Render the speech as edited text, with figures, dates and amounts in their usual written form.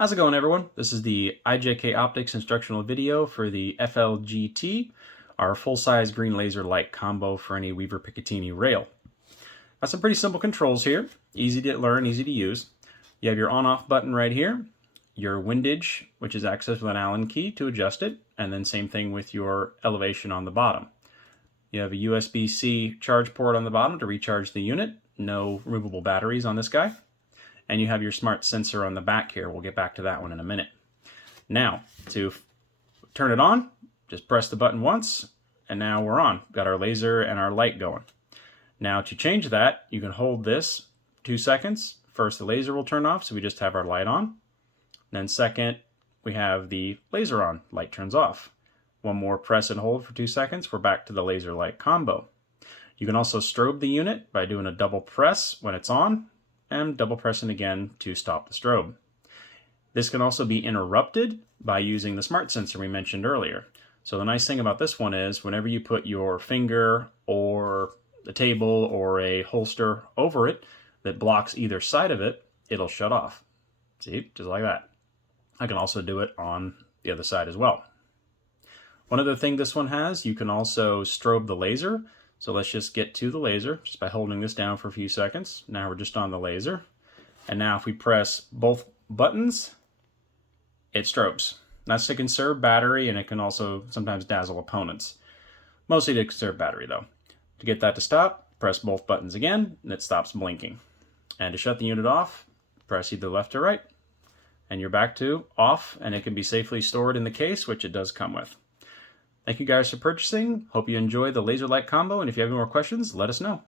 How's it going, everyone? This is the IJK Optics instructional video for the FLGT, our full-size green laser light combo for any Weaver Picatinny rail. Got some pretty simple controls here, easy to learn, easy to use. You have your on-off button right here, your windage, which is accessed with an Allen key to adjust it, and then same thing with your elevation on the bottom. You have a USB-C charge port on the bottom to recharge the unit, no removable batteries on this guy. And you have your smart sensor on the back here. We'll get back to that one in a minute. Now, to turn it on, just press the button once, and now we're on. Got our laser and our light going. Now, to change that, you can hold this 2 seconds. First, the laser will turn off, so we just have our light on. Then second, we have the laser on, light turns off. One more press and hold for 2 seconds, we're back to the laser light combo. You can also strobe the unit by doing a double press when it's on, and double pressing again to stop the strobe. This can also be interrupted by using the smart sensor we mentioned earlier. So the nice thing about this one is whenever you put your finger or the table or a holster over it that blocks either side of it, it'll shut off. See, just like that. I can also do it on the other side as well. One other thing this one has, you can also strobe the laser. So let's just get to the laser just by holding this down for a few seconds. Now we're just on the laser. And now if we press both buttons, it strobes. That's to conserve battery, and it can also sometimes dazzle opponents. Mostly to conserve battery though. To get that to stop, press both buttons again, and it stops blinking. And to shut the unit off, press either left or right, and you're back to off, and it can be safely stored in the case, which it does come with. Thank you guys for purchasing. Hope you enjoy the laser light combo, and if you have any more questions, let us know.